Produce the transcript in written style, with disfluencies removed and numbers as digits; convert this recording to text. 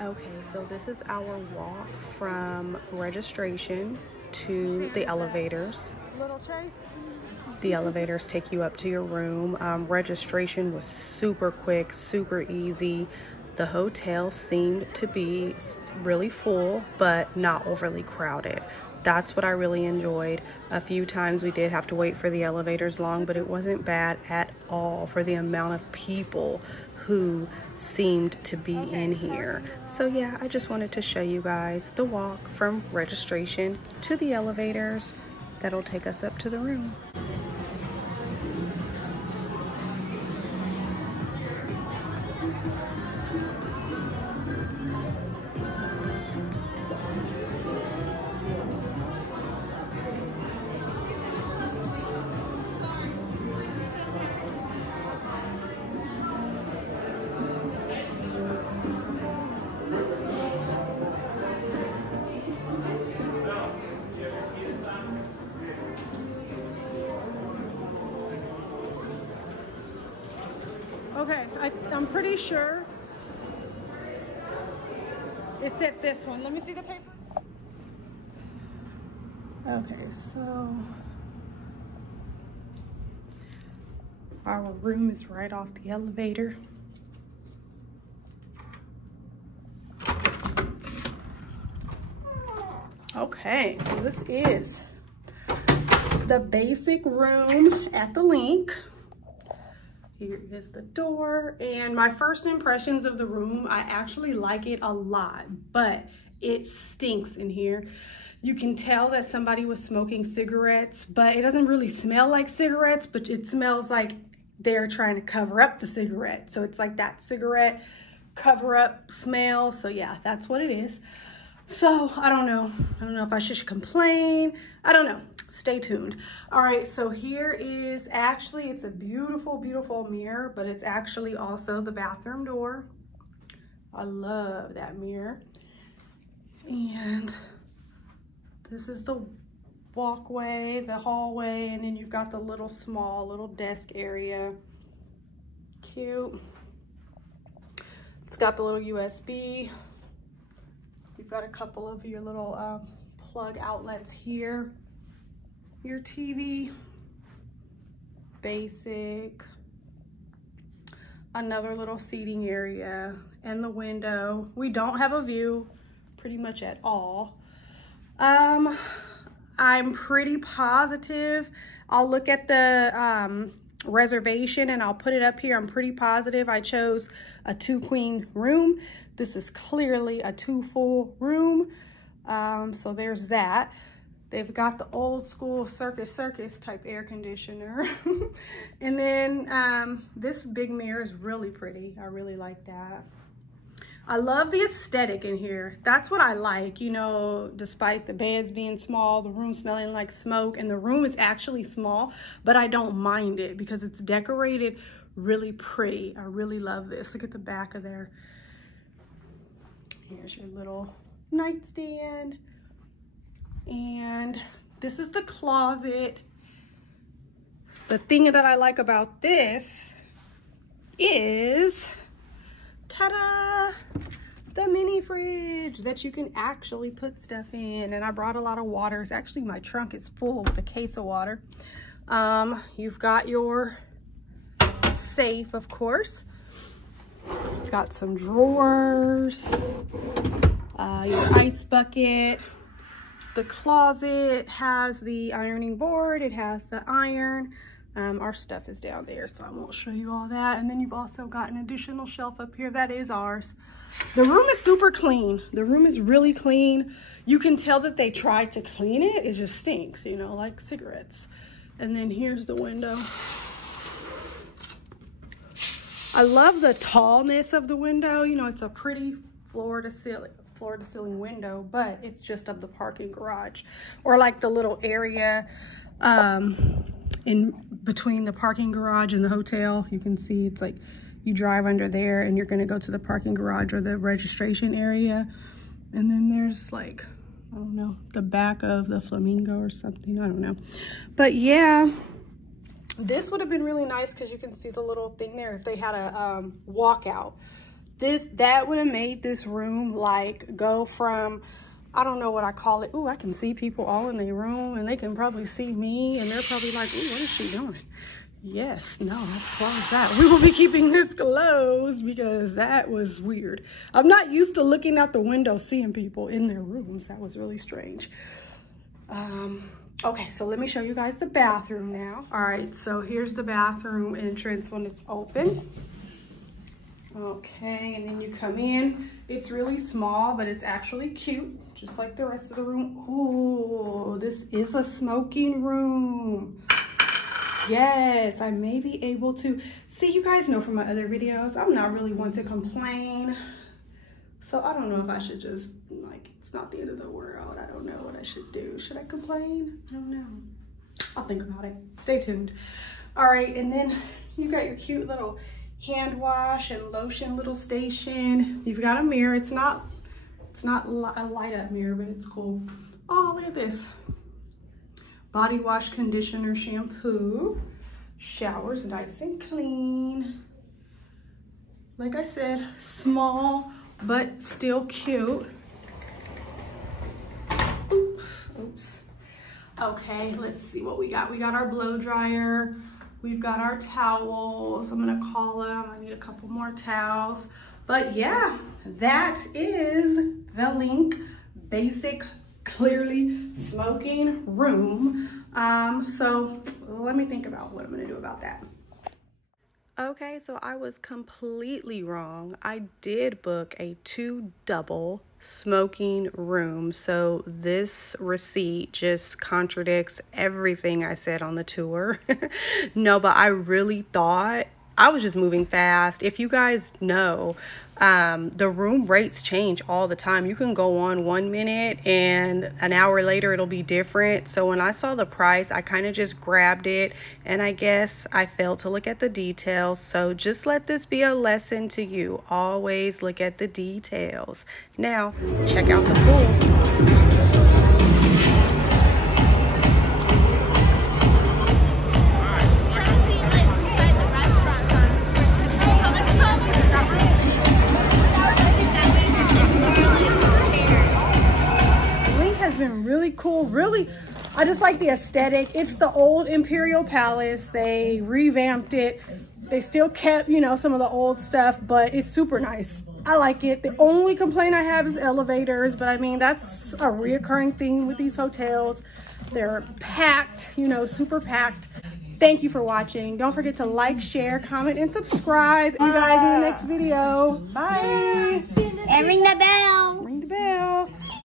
Okay, so this is our walk from registration to the elevators. The elevators take you up to your room. Registration was super quick, super easy. The hotel seemed to be really full, but not overly crowded. That's what I really enjoyed. A few times we did have to wait for the elevators long, but it wasn't bad at all for the amount of people who seemed to be in here. So yeah, I just wanted to show you guys the walk from registration to the elevators that'll take us up to the room. Okay, I'm pretty sure it's at this one. Let me see the paper. Okay, so our room is right off the elevator. Okay, so this is the basic room at the LINQ. Here is the door, and my first impressions of the room, I actually like it a lot, but it stinks in here. You can tell that somebody was smoking cigarettes, but it doesn't really smell like cigarettes, but it smells like they're trying to cover up the cigarette. So it's like that cigarette cover up smell. So yeah, that's what it is. So I don't know if I should complain. I don't know. Stay tuned. All right, so here is actually, it's a beautiful, beautiful mirror, but it's actually also the bathroom door. I love that mirror. And this is the walkway, the hallway, and then you've got the little small little desk area. Cute. It's got the little USB. You've got a couple of your little plug outlets here. Your TV, basic, another little seating area, and the window. We don't have a view pretty much at all. I'm pretty positive. I'll look at the reservation and I'll put it up here. I'm pretty positive I chose a 2-queen room. This is clearly a 2 full room. So there's that. They've got the old school circus type air conditioner. And then this big mirror is really pretty. I really like that. I love the aesthetic in here. That's what I like, you know, despite the beds being small, the room smelling like smoke, and the room is actually small, but I don't mind it because it's decorated really pretty. I really love this. Look at the back of there. Here's your little nightstand. And this is the closet. The thing that I like about this is, ta-da, the mini fridge that you can actually put stuff in. And I brought a lot of waters. Actually, my trunk is full with a case of water. You've got your safe, of course. You've got some drawers, your ice bucket. The closet has the ironing board. It has the iron. Our stuff is down there, so I won't show you all that. And then you've also got an additional shelf up here. That is ours. The room is super clean. The room is really clean. You can tell that they tried to clean it. It just stinks, you know, like cigarettes. And then here's the window. I love the tallness of the window. You know, it's a pretty floor to ceiling window, but it's just of the parking garage, or like the little area in between the parking garage and the hotel. You can see it's like you drive under there and you're going to go to the parking garage or the registration area, and then there's like, I don't know, the back of the flamingo or something. I don't know, but yeah, this would have been really nice because you can see the little thing there if they had a walkout. that would have made this room like go from, I don't know what I call it. Ooh, I can see people all in their room and they can probably see me and they're probably like, ooh, what is she doing? Yes, no, let's close that. We will be keeping this closed because that was weird. I'm not used to looking out the window, seeing people in their rooms. That was really strange. Okay, so let me show you guys the bathroom now. All right, so here's the bathroom entrance when it's open. Okay, and then you come in. It's really small, but it's actually cute, just like the rest of the room. Ooh, this is a smoking room. Yes, I may be able to see. You guys know from my other videos, I'm not really one to complain. So I don't know if I should just, like, it's not the end of the world. I don't know what I should do. Should I complain? I don't know. I'll think about it. Stay tuned. All right, and then you got your cute little hand wash and lotion little station. You've got a mirror. It's not a light up mirror, but it's cool. Oh, look at this. Body wash, conditioner, shampoo. Showers nice and clean. Like I said, small, but still cute. Oops. Okay, let's see what we got. We got our blow dryer. We've got our towels. I'm gonna call them. I need a couple more towels. But yeah, that is the LINQ basic, clearly smoking room. So let me think about what I'm gonna do about that. Okay, so I was completely wrong. I did book a 2 double smoking room. So this receipt just contradicts everything I said on the tour. No, but I really thought I was just moving fast. If you guys know, the room rates change all the time. You can go on 1 minute and an hour later it'll be different. So when I saw the price, I kind of just grabbed it, and I guess I failed to look at the details. So just let this be a lesson to you. Always look at the details. Now, check out the pool. Really cool. Really, I just like the aesthetic. It's the old Imperial Palace. They revamped it. They still kept, you know, some of the old stuff, but it's super nice. I like it. The only complaint I have is elevators, but I mean, that's a reoccurring thing with these hotels. They're packed, you know, super packed. Thank you for watching. Don't forget to like, share, comment, and subscribe. See you guys in the next video. Bye. And ring that bell.